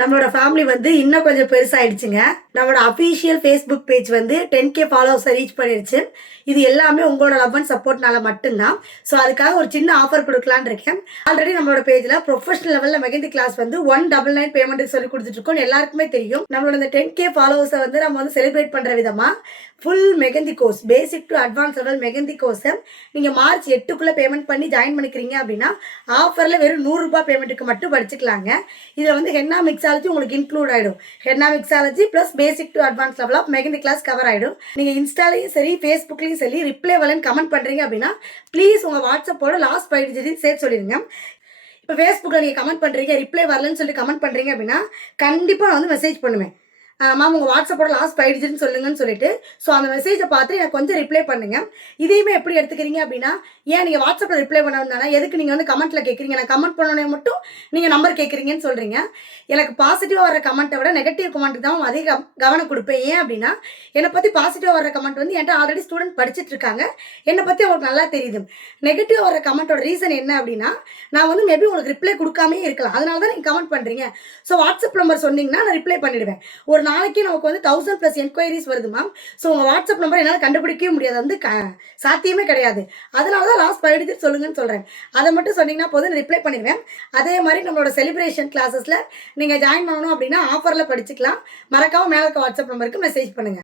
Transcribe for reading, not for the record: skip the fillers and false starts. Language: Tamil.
நம்மளோட ஃபேமிலி வந்து இன்னும் கொஞ்சம் பெருசாயிடுச்சுங்க. நம்மளோட அஃபிஷியல் ஃபேஸ்புக் பேஜ் வந்து 10K ஃபாலோவர்ஸை ரீச் பண்ணிடுச்சு. இது எல்லாமே உங்களோட லவ் அண்ட் சப்போர்ட்னால மட்டும்தான். ஸோ அதுக்காக ஒரு சின்ன ஆஃபர் கொடுக்கலான்னு இருக்கேன். ஆல்ரெடி நம்மளோட பேஜில் ப்ரொஃபஷனல் லெவலில் மெஹந்தி கிளாஸ் வந்து 199 பேமெண்ட்டுக்கு சொல்லி கொடுத்துட்ருக்கோம். எல்லாருக்குமே தெரியும். நம்மளோட இந்த 10K ஃபாலோவர்ஸை வந்து நம்ம வந்து செலிப்ரேட் பண்ணுற விதமாக full mehndi course, basic to advance level mehndi கோர்ஸை நீங்கள் மார்ச் 8க்குள்ளே பேமெண்ட் பண்ணி ஜாயின் பண்ணிக்கிறீங்க அப்படின்னா ஆஃபரில் வெறும் ₹100 பேமெண்ட்டுக்கு மட்டும் படிச்சுக்கலாங்க. இதில் வந்து ஹென்னா மிக்ஸாலஜி உங்களுக்கு இன்க்ளூட் ஆகிடும். Henna mixology plus basic to advance level of mehndi class cover ஆகிடும். நீங்கள் இன்ஸ்டாலையும் சரி ஃபேஸ்புக்லையும் சரி ரிப்ளை வரலன்னு கமெண்ட் பண்ணுறீங்க அப்படின்னா ப்ளீஸ் உங்கள் வாட்ஸ்அப்போட லாஸ்ட் 5 டிஜிட் சேர்த்து சொல்லிடுங்க. இப்போ ஃபேஸ்புக்கில் நீங்கள் கமெண்ட் பண்ணுறீங்க, ரிப்ளை வரலன்னு சொல்லிட்டு கமெண்ட் பண்ணுறீங்க அப்படின்னா கண்டிப்பாக நான் வந்து மெசேஜ் பண்ணுவேன். மேம் உங்கள் வாட்ஸ்அப்போட லாஸ்ட் 5 டிஜிட்னு சொல்லுங்கன்னு சொல்லிட்டு ஸோ அந்த மெசேஜை பார்த்து எனக்கு கொஞ்சம் ரிப்ளை பண்ணுங்கள். இதையுமே எப்படி எடுத்துக்கிறீங்க அப்படின்னா, ஏன் நீங்கள் வாட்ஸ்அப்பில் ரிப்ளை பண்ணணும்னா எதுக்கு நீங்கள் வந்து கமெண்ட்டில் கேட்குறீங்க, நான் கமெண்ட் பண்ணோன்னே மட்டும் நீங்கள் நம்பர் கேட்குறீங்கன்னு சொல்கிறீங்க. எனக்கு பாசிட்டிவாக வர கமெண்ட்டை விட நெகட்டிவ் கமெண்ட்டுக்கு தான் அதிக கவனம் கொடுப்பேன். ஏன் அப்படின்னா என்னை பற்றி பாசிட்டிவாக வர கமெண்ட் வந்து என்கிட்ட ஆல்ரெடி ஸ்டூடெண்ட் படிச்சுட்டு இருக்காங்க, என்னை பற்றி அவங்களுக்கு நல்லா தெரியுது. நெகட்டிவாக வர கமெண்ட்டோட ரீசன் என்ன அப்படின்னா நான் வந்து மேபி உங்களுக்கு ரிப்ளை கொடுக்காமே இருக்கலாம், அதனால தான் நீங்கள் கமெண்ட் பண்ணுறீங்க. ஸோ வாட்ஸ்அப் நம்பர் சொன்னீங்கன்னா நான் ரிப்ளை பண்ணிவிடுவேன். ஒரு நாளைக்கு நமக்கு வந்து 1000+ என்கொயரிஸ் வருது மேம். ஸோ உங்கள் வாட்ஸ்அப் நம்பர் என்னால் கண்டுபிடிக்கவே முடியாது, வந்து சாத்தியமே கிடையாது. அதனால தான் லாஸ்ட் 5 டிஜிட் சொல்லுங்கன்னு சொல்கிறேன். அதை மட்டும் சொன்னீங்கன்னா போதும், ரிப்ளை பண்ணிடுவேன். அதே மாதிரி நம்மளோட செலிப்ரேஷன் கிளாஸஸில் நீங்கள் ஜாயின் பண்ணணும் அப்படின்னா ஆஃபரில் படிச்சுக்கலாம். மறக்காமல் மேலே இருக்க வாட்ஸ்அப் நம்பருக்கு மெசேஜ் பண்ணுங்கள்.